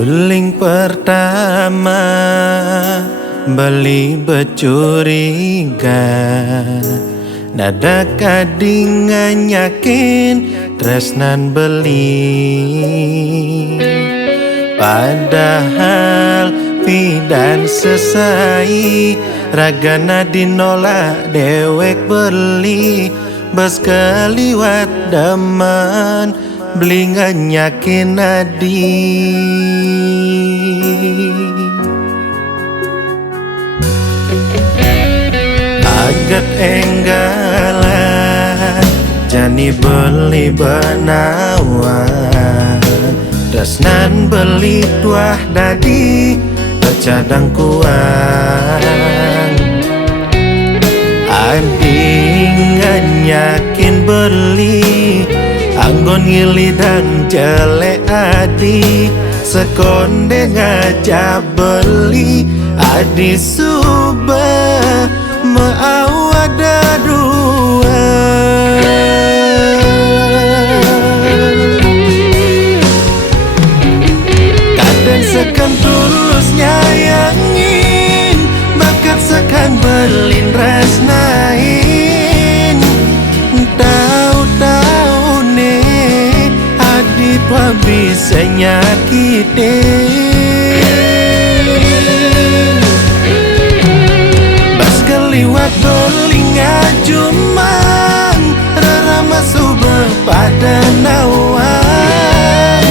Uling pertama beli becuriga, nada kadingan yakin tresnan beli. Padahal pidan sesai ragana dinolak dewek beli. Bas keliwat daman blingan yakin adi. Agat enggalan jani beli benawa, tresnan beli tuah dadi bercadang kuang. Andingan yakin beli anggon ngilidang jelek adi, sekonde ngajak beli adi subah meawada dua. Kadang sekan tulus nyayangin, bakat sekan belin resnain. Tahu-tahu nih adi tua bisa nyakitin. Bas keliwat beling ajumang, rarama subah pada nawang.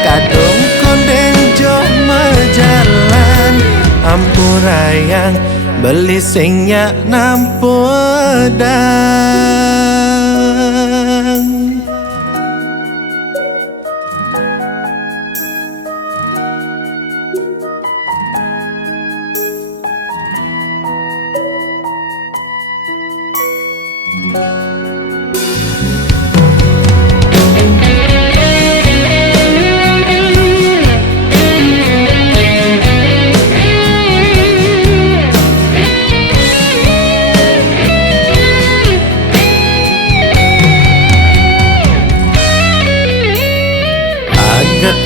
Kadung konden jok majalan, ampurayang beli singnya nampodang.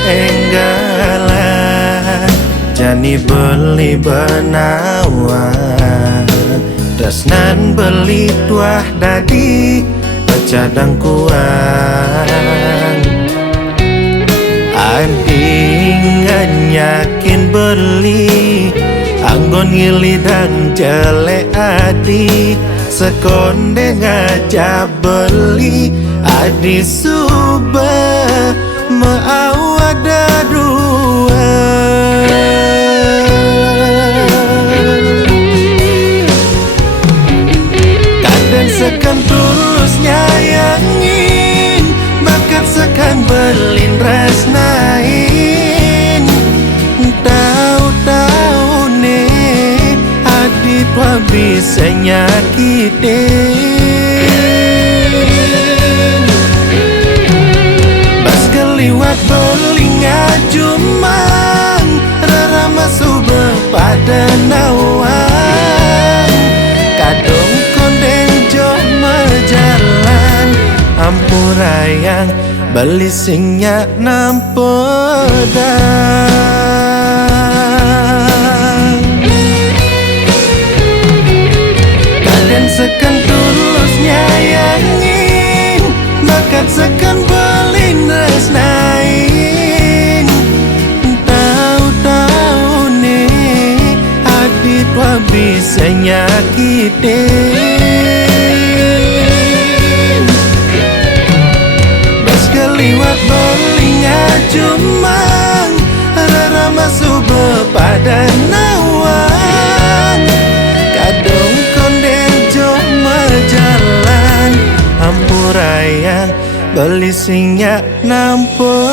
Enggalan jani beli benawa, tresnan beli tuah dadi bercadang kuang. Andingan yakin beli anggon ngilidang jelek adi, sekonde ngajak beli adi subah meawada dua. Kadang sekan tulus nyayangin, bakat sekan belin resnain. Tahu-tahu nih adi tua bisa nyakitin. Liwat beling ajumang, rarama subah pada nawang. Kadung konden jok majalan, ampurayang beli singnya nampodang. Kalian sekan tulus nyayangin, bakat sekan belin resnain. Tahu-tahu nih adi tua bisa nyakitin. Bas keliwat beling ajumang, rarama subah pada nawang. Kadung konden jok majalan, ampurayang beli singnya nampodang.